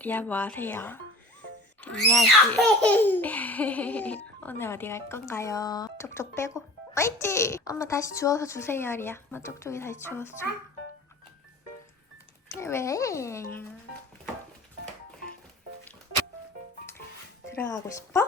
리아 뭐 하세요? 리아 씨 오늘 어디 갈 건가요? 쪽쪽 빼고 어 있지? 엄마 다시 주워서 주세요 리아 엄마 쪽쪽이 다시 주워서 줘 왜? 들어가고 싶어?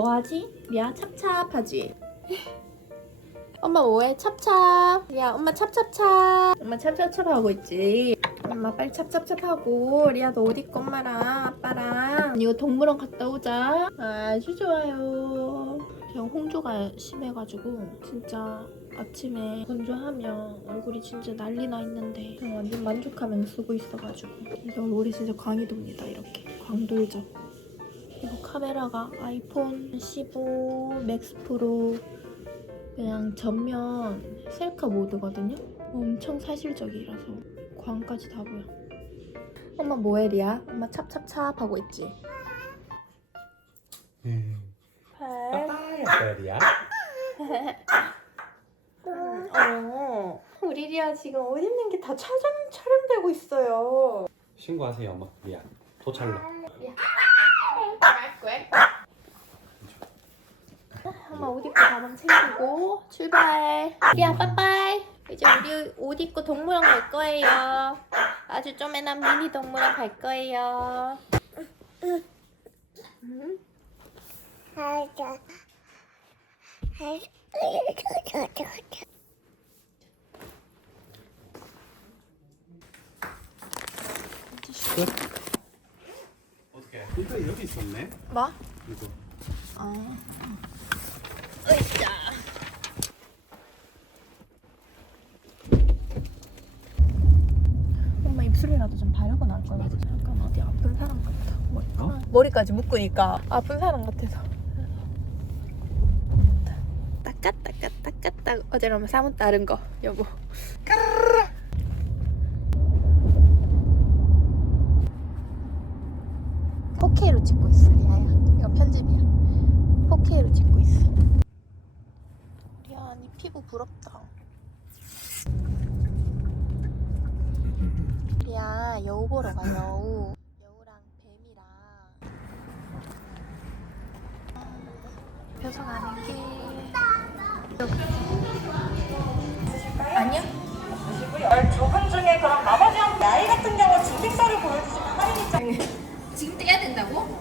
뭐 하지? 리아 찹찹하지? 엄마 뭐해? 찹찹. 야, 엄마 찹찹찹. 엄마 찹찹찹 하고 있지. 엄마 빨리 찹찹찹 하고 리아도 옷 입고 엄마랑 아빠랑 이거 동물원 갔다 오자. 아주 좋아요. 그냥 홍조가 심해가지고 진짜 아침에 건조하면 얼굴이 진짜 난리 나 있는데 그냥 완전 만족하면서 쓰고 있어가지고 이게 얼굴이 진짜 광이 돕니다 이렇게 광돌죠 그리고 카메라가 아이폰 15 맥스 프로. 그냥 전면 셀카 모드거든요? 엄청 사실적이라서 광까지 다 보여. 엄마 뭐해 리야? 엄마 찹찹찹 하고 있지? 발 빠빠야. 별이야? 어, 우리 리아 지금 옷 입는 게 다 촬영, 촬영되고 있어요. 신고하세요 엄마. 미안. 도찰로 할거 야? 엄마 옷 입고 가방 챙기고 출발. 리아 빠빠이. 이제 우리 옷 입고 동물원 갈 거예요. 아주 쪼매난 미니 동물원 갈 거예요. 음? 끝? 이거 여기 있었네. 뭐? 이거. 아. 으쌰. 엄마 입술이라도 좀 바르고 날 거야. 약간 어디 아픈 사람 같아. 머리. 어? 머리까지 묶으니까 아픈 사람 같아서. 따까따까따까따 어제랑 사뭇 다른 거 여보. 까르르. 4K로 찍고 있어. 이거 편집이야. 4K로 찍고 있어. 리안이 피부 부럽다. 리안 여우 보러 가 여우. 여우랑 뱀이랑. 벼서 가는 게. 아니요. 조금 중에 그럼 나머지 한 나이 같은 경우 증빙서를 보여주시면 할인이 좀. 지금 떼야 된다고?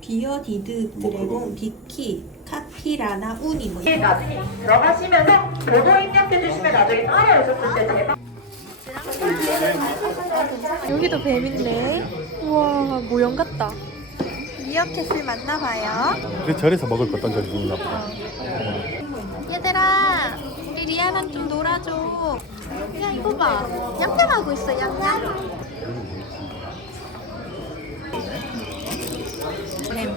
비어디드 드래곤 비키 카피라나 우니 뭐 나중에 들어가시면서 번호 입력해 주시면 나중에 따라 오셨을 때 대박 여기도 뱀있네. 우와 모형 같다. 미어캣을 만나봐요. 그 절에서 먹을 거 던져 주나 보다 얘들아, 우리 리아랑 좀 놀아줘. 야 이거 봐, 얌얌하고 있어 얌얌. 뱀.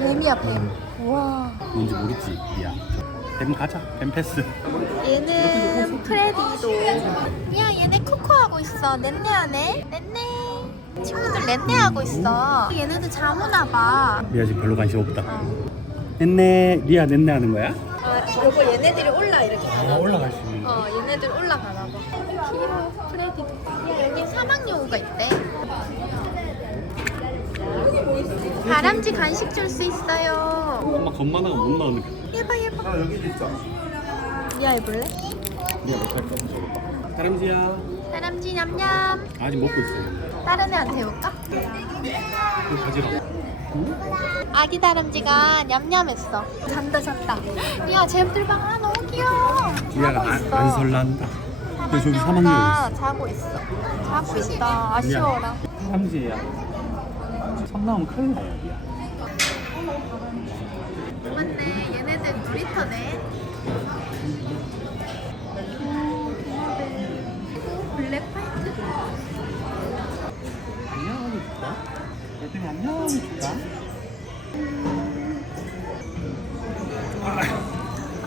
뱀이야 뱀. 우와. 뭔지 모르지 미안 뱀 가자 뱀 패스 얘는 프레디도. 야 얘네 코코하고 있어. 넷네하네. 넷네. 친구들 넷네하고 있어. 얘네들 잠오나 봐. 리아 지금 별로 관심 없다 넷네 리아 넷네 하는 거야? 아, 여보 얘네들이 올라 이렇게. 아 올라갈 수 얘네들 올라가나 봐. 귀여워, 프레디. 여기 사막여우가 있대. 다람쥐 간식 줄 수 있어요. 엄마 겁만하고 못 나오는 게 예봐, 예봐. 아 여기도 있어 리아 해볼래? 리아 못할 거 없어 다람쥐야 다람쥐 냠냠. 아직 먹고 있어 다른 애한테 해볼까? 이거 가지라 아기 다람쥐가 냠냠했어. 잔다, 잔다. 리아, 쟤들방 아, 너무 귀여워. 자고 안. 안 설란다 근데 저기 있어 자고 있어. 자고 있다. 아쉬워라. 섬 나오면 큰일 리아 맞네. 얘네들 놀이터네. 블랙 화이트. 애들이 안녕 줄까?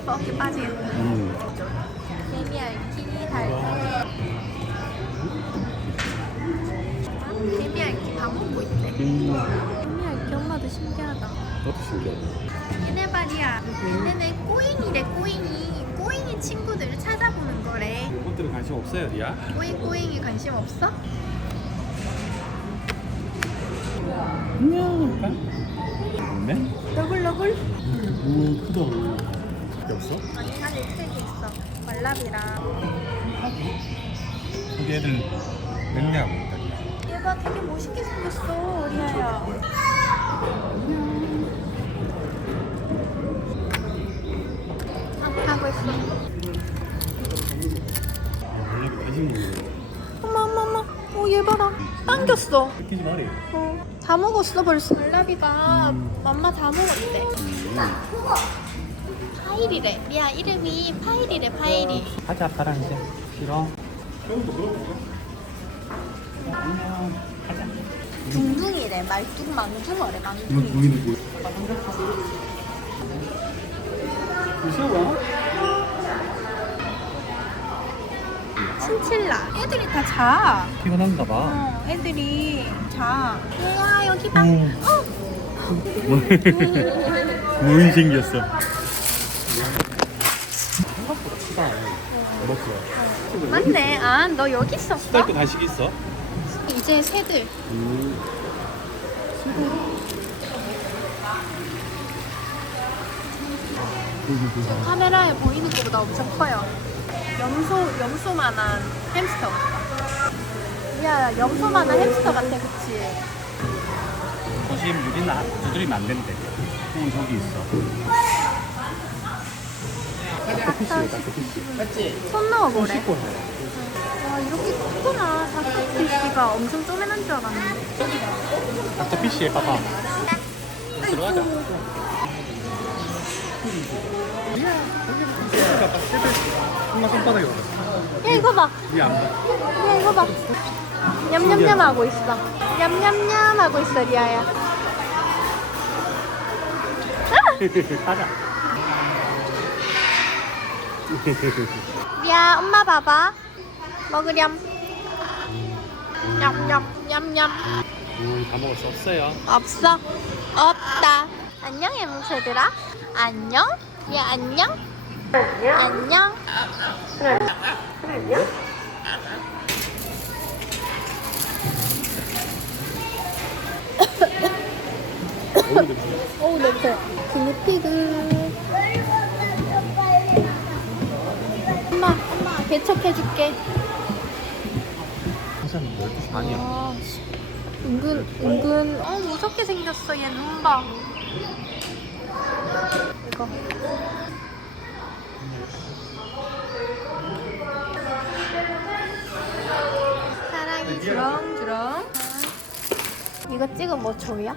어깨 빠지겠다. 음. 개미 알키 달콤. 개미 알키 밥 먹고 있대. 개미 알키 엄마도 신기하다. 나도 신기하다. 얘네 말이야. 얘네 꼬잉이래 꼬잉이. 꼬잉이 친구들을 찾아보는 거래. 이것들은 관심 없어요, 리야? 꼬잉 꼬잉이 관심 없어? 안녕. 네? 너굴 너굴? 오, 크다. 없어? 아니 안에 책이 있어. 말랍이랑. 우리 애들 있다. 얘가 되게 멋있게 생겼어, 리아야. 아, 하고 있어. 원래 관심 있는 거. 어머, 어머, 어머. 봐라. 당겼어. 느끼지 말이. 어, 다 먹었어, 벌써. 말라비가 맘마 다 먹었대. 파일이래. 리아 이름이 파일이래, 파일이. 가자, 가라 이제. 싫어. 형도 그렇고. 안녕. 가자. 둥둥이래. 말뚝 망둥어래, 이건 망둥이. 보이는 거. 무서워? 신칠라. 애들이 다 자. 피곤한가 봐. 어, 애들이 자. 얘야, 여기 봐. 음. 어. 뭐이 생겼어. 생각보다 크다. 먹어. 맞네. 아, 너 여기 있었어? 딸거 다시 있어? 이제 새들. 카메라에 보이는 것보다 엄청 커요. 염소, 염소만한 햄스터. 야, 염소만한 햄스터 같아, 그치? 도심 유리는 한- 두드리면 안 된대. 응, 저기 있어. 손 넣어 보래. 씻고 해. 와, 이렇게 크구나. 닭피쉬가 엄청 쪼매난 줄 알았는데. 피시해 봐봐. 들어가자. 엄마 손바닥에 올라. 야, 이거 봐. 위안 봐. 야, 이거 봐. 냠냠냠 하고 있어. 냠냠냠 하고 있어, 리아야. 가자. 리아, 엄마 봐봐. 먹으렴. 냠냠, 냠냠. 음, 다 먹을 수 없어요. 없어. 없다. 안녕, 엠새들아. 안녕. 야, 안녕. 안녕. 어우, 냄새. 기니피그. 엄마, 엄마, 개척해줄게. 우선 12시 반이야. 아, 씨. 은근, 은근. 어, 무섭게 생겼어. 얘 눈 봐. 이거. 사랑이 주렁주렁. 이거 찍은 뭐 조야?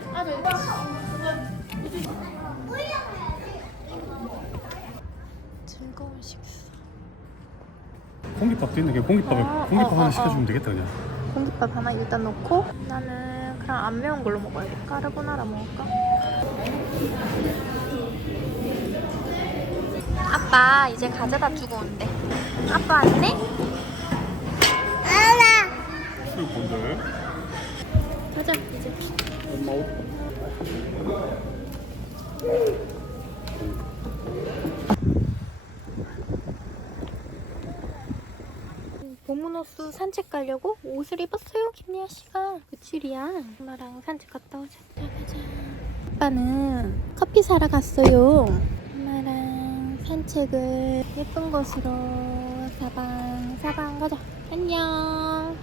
즐거운 식사. 공깃밥도 있네. 그냥 공깃밥을, 어, 공깃밥 어, 하나 어, 시켜주면 되겠다, 그냥. 공깃밥 하나 일단 넣고 나는 그냥 안 매운 걸로 먹어야겠다 까르보나라 먹을까? 아빠 이제 가져다 주고 온대. 아빠 왔네? 술 뭔데? 가자 이제. 엄마 옷. 보무노스 산책 가려고 옷을 입었어요 김리아 씨가. 그치리야. 엄마랑 산책 갔다 오자. 자 가자. 아빠는 커피 사러 갔어요 산책을 예쁜 곳으로 사방 사방 가자. 안녕.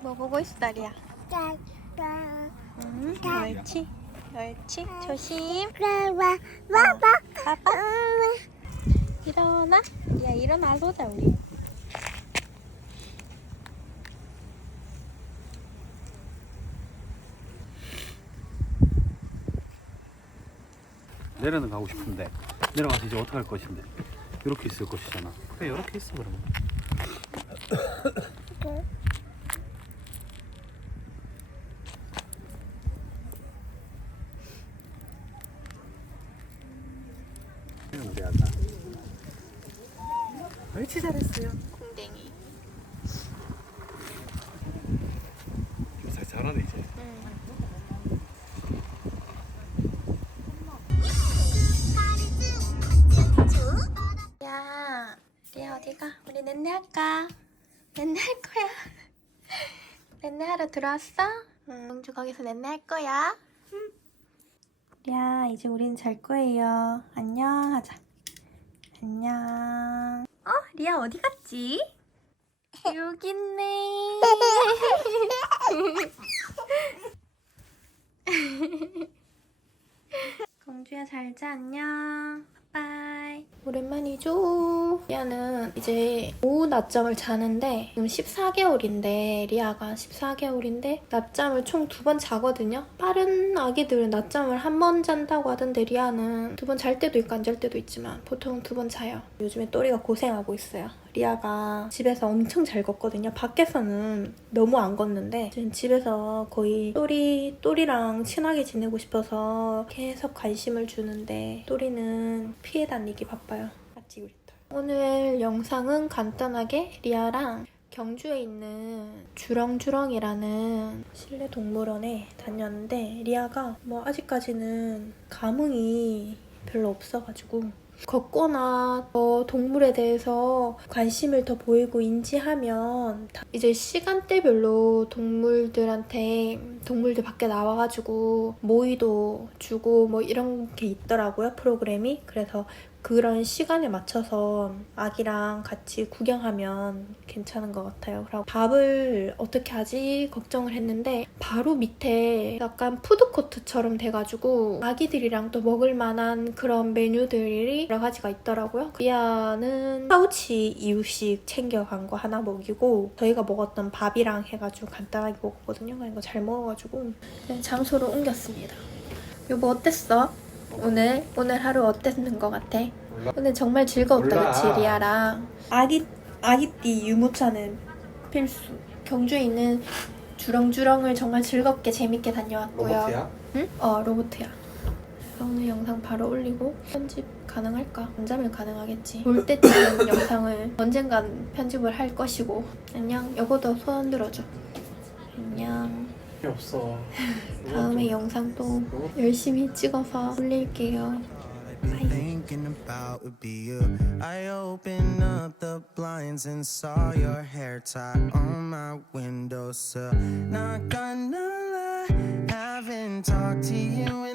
뭐 보고 있어 다리야? 응 옳지 옳지 조심. 봐봐. 일어나. 야 일어나 보자 우리 내려는 가고 싶은데 내려가서 이제 어떻게 할 것인데? 이렇게 있을 것이잖아. 그래 이렇게 있어 그러면. 우리 아가? 옳지 잘했어요 렌네 할까? 렌네 할 거야. 렌네 하러 들어왔어? 응, 공주 거기서 렌네 할 거야. 응. 야, 이제 우린 잘 거예요. 안녕 하자. 안녕. 어, 리아 어디 갔지? 여기 있네. 공주야 잘 자 안녕. 빠이. 오랜만이죠. 리아는 이제 오후 낮잠을 자는데 지금 14개월인데 리아가 14개월인데 낮잠을 총 두 번 자거든요. 빠른 아기들은 낮잠을 한 번 잔다고 하던데 리아는 두 번 잘 때도 있고 안 잘 때도 있지만 보통 두 번 자요. 요즘에 또리가 고생하고 있어요. 리아가 집에서 엄청 잘 걷거든요. 밖에서는 너무 안 걷는데 지금 집에서 거의 또리 또리랑 친하게 지내고 싶어서 계속 관심을 주는데 또리는 피해 다니기 바빠요. 오늘 영상은 간단하게 리아랑 경주에 있는 주렁주렁이라는 실내 동물원에 다녔는데 리아가 뭐 아직까지는 감흥이 별로 없어가지고 걷거나 뭐 동물에 대해서 관심을 더 보이고 인지하면 다- 이제 시간대별로 동물들한테 동물들 밖에 나와가지고 모이도 주고 뭐 이런 게 있더라고요 프로그램이. 그래서 그런 시간에 맞춰서 아기랑 같이 구경하면 괜찮은 것 같아요. 그리고 밥을 어떻게 하지 걱정을 했는데 바로 밑에 약간 푸드코트처럼 돼가지고 아기들이랑 또 먹을 만한 그런 메뉴들이 여러 가지가 있더라고요. 리아는 파우치 이유식 챙겨간 거 하나 먹이고 저희가 먹었던 밥이랑 해가지고 간단하게 먹었거든요. 이거 잘 먹어가지고 네, 장소로 옮겼습니다. 여보 어땠어? 오늘 오늘 하루 어땠는 것 같아? 오늘 정말 즐거웠다 몰라. 그치 리아랑 아기 아기띠 유모차는 필수 경주에 있는 주렁주렁을 정말 즐겁게 재밌게 다녀왔고요 로봇이야? 응? 어 로봇이야 오늘 영상 바로 올리고 편집 가능할까? 안 자면 가능하겠지 볼 때쯤 영상을 언젠간 편집을 할 것이고 안녕 여보도 손 들어줘 안녕 필요 없어. 다음에 영상 또 열심히 찍어서 올릴게요. been thinking about would be you. I opened up the blinds and saw your hair tie on my windowsill. Not gonna lie, haven't talked to you